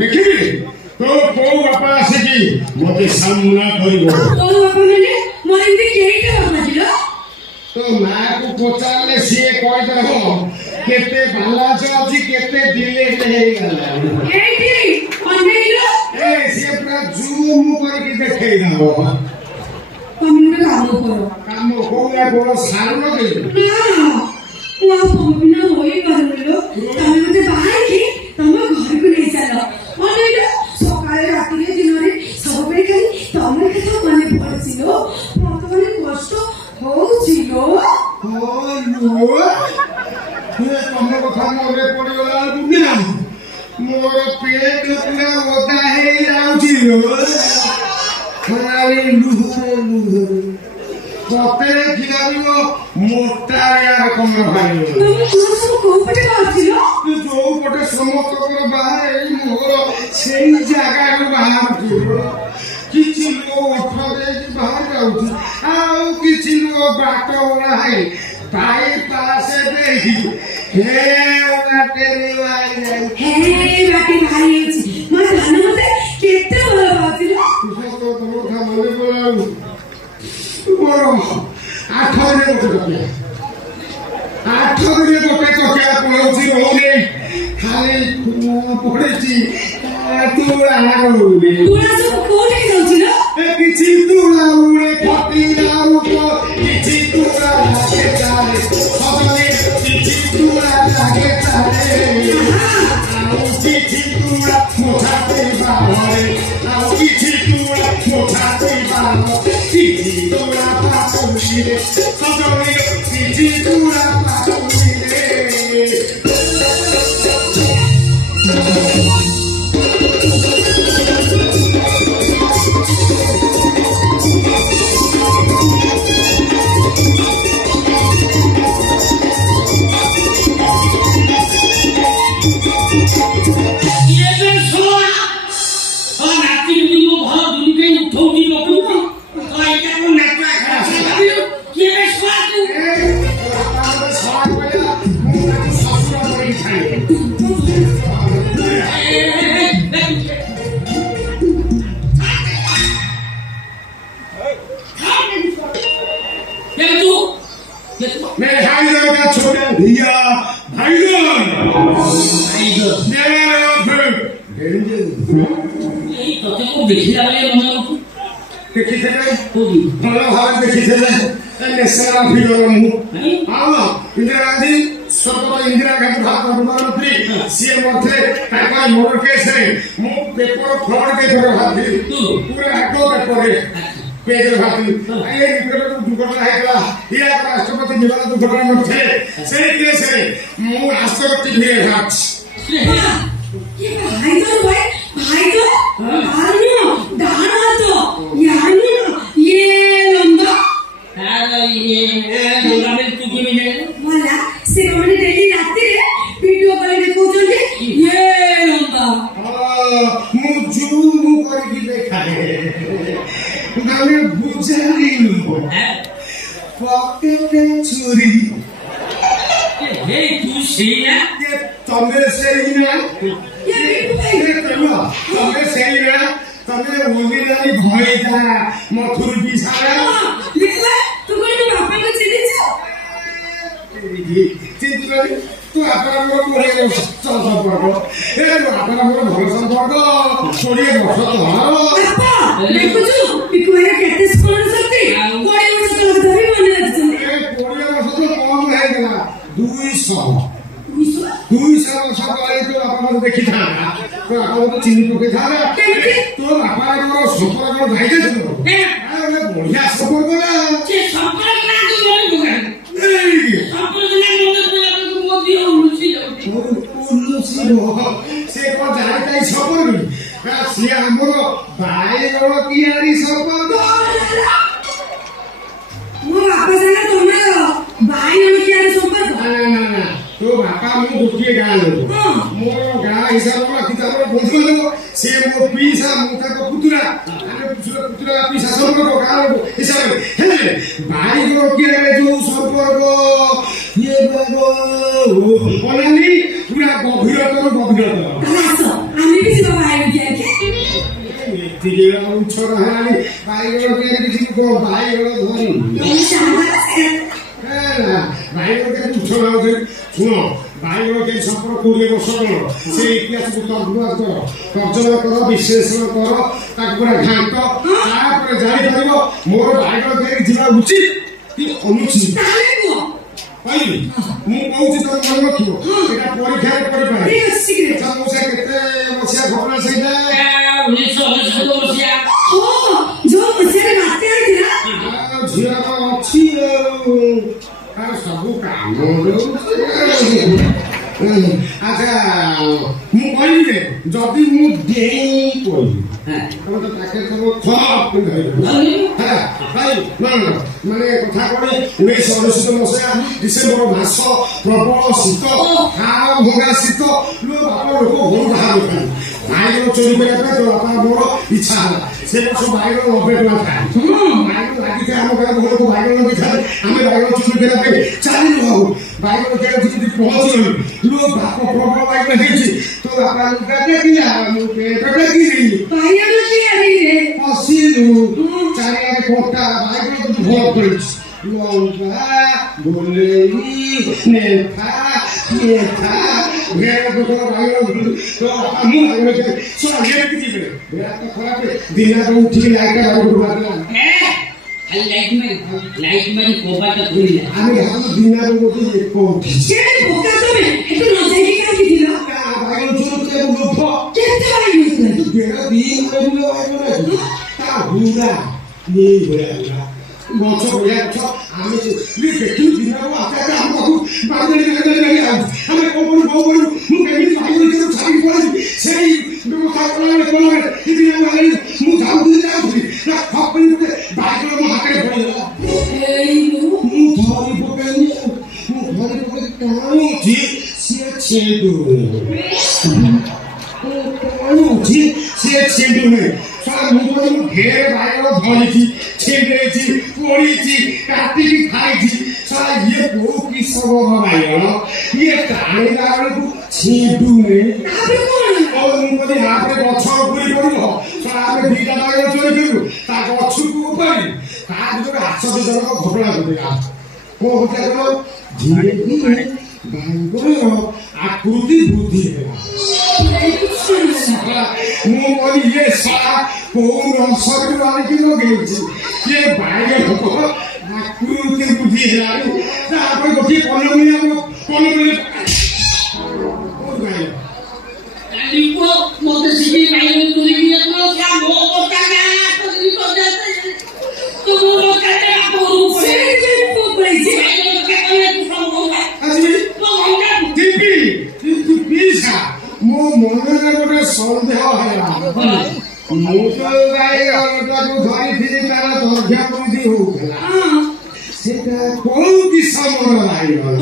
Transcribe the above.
देखिए तो को बापा आसे कि मते सामना करिवो तो बापा माने मोरे भी केइटा बाजिलो तो मां को पचारले से कहि दहो केते भला अछि केते दिले हे गला केइटी कोनेइलो ए से पूरा जूम करके देखै दहो कमिनो काम होगा बड़ सारनो के ना पमिनो होई परलो तमे मते बाहर की तम घर को ले चलो कोनेइलो सकाळे राती दिनरे सबे खाली तमे कथा मने पड़सिलो प्रथमे कष्ट होउचिलो लो ये तमे कथा मोरे पड़ी गला दुनिया मोर पेट पूरा ओदा हे जाउचिलो खराली लुहरे कते खिलाबियो मोटा यार कमर भाई तुम को पटे बाजिलो जो पटे समस्त कर बाहर एई मोर सेई जागा रो बाहर किरो किछि लो उठा दे कि बाहर जाउछि आउ किछि लो बाट ओला है पाई पासे देखि हे ओला तेरी वाई जाई हे बाटे भाई अछि म धान मते केते बड़ बाजिलो तो तो खा मने बोलाउ बड़ो आठरे गोटे आठरे गोटे कक्या पळौछि रोने खाली पड़ेछि तुला रोने तुला सब कोठे जाउचिलो ए किछि तुला उड़े फटी लाउ को किछि तुला लागे चाले सबने किछि तुला लागे चाले आउ किछि तुला मोठाते बाहरे आउ किछि तुला मोठाते बाहरे किछि तुला पाउले सबने किछि तुला पाउले मेरे भाईजान का छोटा भैया भाईजान এই তোকে তো দেখি যাবে মনে হচ্ছে देखी थे কোদি भलो भाव देखी थे नेशनल फिगर मु हां इंदिरा गांधी सर्वत इंदिरा गांधी भारत प्रधानमंत्री सीएम मध्ये ताका मोर केस रे मु पेपर फ्रॉड के कर भाती पूरा हको पेपर पेज रे भाती ए विकेट दुर्घटना हैला इरा राष्ट्रपति निवास दुर्घटना मध्ये से केस रे मु राष्ट्रपति टीवी रे हाथ ये भाई तो आनो दाना तो यानी ये लंबा ये लंबा में तू की मिले वाला से हमने डेली रात रे वीडियो कॉल देखो जल्दी ये लंबा मु जूम करके देखा है गाने बुझाली लो पॉकेट चोरी हे तू सीना ये तमे सही ना ये बिल्कुल तमे सही ना तमे ओलिरानी भई था मथुर बिसारा लिखला तू कोनी बापा को चिनी छ चिंता तू आपरा मोर करे चल संपर्क ए आपरा मोर भल संपर्क छोड़ी बस तोहार बापा देखो जो पिकुआ केते स्कोर सकते कोड़ी वर्ष तो धरी मने लगछन ए कोड़ी वर्ष तो कम है गला 200 सकाळे तो आपण देखि था तो आपण तो चिनी पके था तो आपण मोर संपर्क भाई दे अरे बढ़िया संपर्क ना যে সম্পর্ক না তুই বলি বুঝান এই সম্পর্ক না মনে করে আপনি মোদি উলুছি से को जानता संपर्क से हमर भाई गण कियारी संपर्क मो बापा संग तोमे भाई नन किया संपर्क ना तो ମୁଁ ଗୋଟିଏ ଗାଁ ଲୋକ ମୋର ଗାଁ ହିସାବ କିନ୍ତୁ ଆମର ବନ୍ଧୁବାନ୍ଧବ ସେ ମୋ ପିଇସା ମୁଁ ତାଙ୍କ ପୁତୁରା ଆମେ ପୁତୁରା ପିଇସା ସମ୍ପର୍କ ଗାଁ ଲୋକ ହିସାବରେ ହେଲେ ଭାଇର କିଏ ଯୋଉ ସମ୍ପର୍କ ଇଏ ଅନାନି ପୁରା ଗଭୀରତର ଗଭୀରତର ଆସ ଆମେ ବି ଯିବା ବାହାରକୁ ଯାଇକି ଏତିକି ଉଚ୍ଛର ହେଲାଣି ବାଇଗଣ ତିଆରି କିଛି ବାଇଗଣ ଧରି ବାଇଗଣ କେମିତି ଉଚ୍ଛର ହଉଛି ଶୁଣ ବାଇଗଣ କେମିତି ସମ୍ପର୍କ 20 ବର୍ଷ କର ସେ ଇତିହାସକୁ ତର୍ଜମା କର ବିଶ୍ଳେଷଣ କର ତାକୁ ପୁରା ଘାଣ୍ଟ ତାପରେ ଜାଣିପାରିବ ମୋର ବାଇଗଣ ତିଆରି ଯିବା ଉଚିତ କି ଅନୁଚିତ କହିଲି ମୁଁ କହୁଛି ତମେ ମନେ ରଖିବ ଏଇଟା ପରୀକ୍ଷାରେ କରିପାରେ ମୁଁ ସେ କେତେ ମସିହା ଘଟଣା ସେଇଟା 1977 ମସିହା ଯୋଉ ମସିହାରେ ବାତ୍ୟା ହେଇଥିଲା ଝିଅ ଅଛି ଆଉ ସବୁ କାମ ଆଚ୍ଛା ମୁଁ କହିଲି ଯେ ଯଦି ମୁଁ ଡେଇଁ କହିଲି ତମେ ତ ତାକେ ତମ ଖରାପ ମାନେ କଥା କଣ 1969 ମସିହା ଡିସେମ୍ବର ମାସ ପ୍ରବଳ ଶୀତ ହାଡ଼ ଭଙ୍ଗା ଶୀତ ବାପ ଲୋକ ଘରୁ ବାହାରୁଛନ୍ତି ବାଇଗଣ ଚୋରି କରିବା ପାଇଁ ତ ବାପା ମୋର ଇଚ୍ଛା ହେଲା ସେ ବର୍ଷ ବାଇଗଣ 90 ଟଙ୍କା ଥାଏ ବାଇଗଣ ଲାଗିଥାଏ ଆମ ଗାଁ ଘରକୁ ବାଇଗଣ ଲାଗିଥାଏ ଆମେ ବାଇଗଣ ଚୋରି କରିବା ପାଇଁ ଚାଲିଲୁ ଆଉ ବାଇଗଣ କିଣା ଯେମିତି ପହଞ୍ଚିଗଲୁ ବାପ ପ୍ରବଳ ବାଇଗଣ ହେଇଛି ତ ବାପା କିଣା ମୁଁ ପେଟଟା କିଣି ବାଇଗଣ ତିଆରିରେ ପଶିଲୁ ଚାରିଆଡେ କଟା ବାଇଗଣ ଭଲ କରିଛି ଲଙ୍କା ଗୋଲେଇ ନେଥା ନେଥା ଭେଡ଼ ପ୍ରକାର ବାଇଗଣ ତ ମୁଁ ବାଇଗଣ ସରିବାକୁ ଯିବେ ଭେଡ଼ା ତ ଖରାପ ଦିନକୁ ଉଠିକି ଲାଇଟା ବାଇଗଣ ବାହାରିଲା ଖାଲି ଲାଇଟ୍ ମାରି କବାଟା ଖୋଲିଲା ଆମେ ଭାବୁ ଦିନକୁ ଗୋଟେ ଏକ ଉଠିଛି ସେ ବୋକା ତମେ ଏଠୁ ନ ଯାଇକି କାହିଁକି ଥିଲ ବାଇଗଣ ଚୋର ଲୋଭ କେତେ ବାଇଗଣ ଥିଲା ଭେଡ଼ ଦିନ ବାଇଗଣ ତା ବୁଡ଼ା ନେଇ ଭଳିଆ ଗଛ ଭଳିଆ ଗଛ ଆମେ ଦେଖିଲୁ ଦିନକୁ ଆସ୍ତେ ଆମ ପାଖକୁ ବାଇଗଣ ଆମେ କଣ କରୁ ମୁଁ କେମିତି ବାଇଗଣ ଛାଡ଼ି ପଳେଇବି ସେଇ ବ୍ୟବସ୍ଥା କଲାବେଳେ ମୁଁ ଯାଉଥିଲି ନା ଖପି ଗୋଟେ ବାଇଗଣ ମୋ ହାତରେ ପଡ଼ିଗଲା ମୁଁ ଧରି ପକେଇଲି ଟାଣୁଛି ସିଏ ଛିଣ୍ଡୁନି ମୁଁ ଢେର ବାଇଗଣ ଧରିଛି ଛିଣ୍ଡେଇଛି ପୋଡ଼ିଛି କାଟିକି ଖାଇଛି ଇଏ କୋଉ କିସମ ବାଇଗଣ ଇଏ ଟାଣିଲା ବେଳକୁ ଛିଣ୍ଡୁନି ମୁଁ ହାତରେ ଗଛ ଉପରି ପଡ଼ିବ ଆମେ ଦିଟା ବାଇଗଣ ଚୋରି କରୁ ତା ଗଛକୁ ଉପାଡ଼ି ତା ଭିତରେ ଆଶ୍ଚର୍ଯ୍ୟଜନକ ଘଟଣା ଘଟିଲା କଣ ଘଟିଲା ଧୀରେ ଧୀରେ ବାଇଗଣର ଆକୃତି ବୃଦ୍ଧି ହେଲା ମୁଁ କହିଲି ଇଏ ସାରା କୋଉ ନର୍ସରୀରୁ ଆଣିକି ଲଗେଇଛି ଇଏ ବାଇଗଣ ଆକୃତି ବୃଦ୍ଧି ହେଲାଣି ତାପରେ ଗୋଟିଏ ପନିପରିବା ମତେ ଶିଖି ବାଇଗଣ ଚୋରି ମୋ ମନରେ ଗୋଟେ ସନ୍ଦେହ ହେଲା ମୁଁ ତ ବାଇଗଣଟାକୁ ଧରିଥିଲି ତାର ଦୈର୍ଘ୍ୟ ବୃଦ୍ଧି ହଉଥିଲା ସେଟା କୋଉ କିସମର ବାଇଗଣ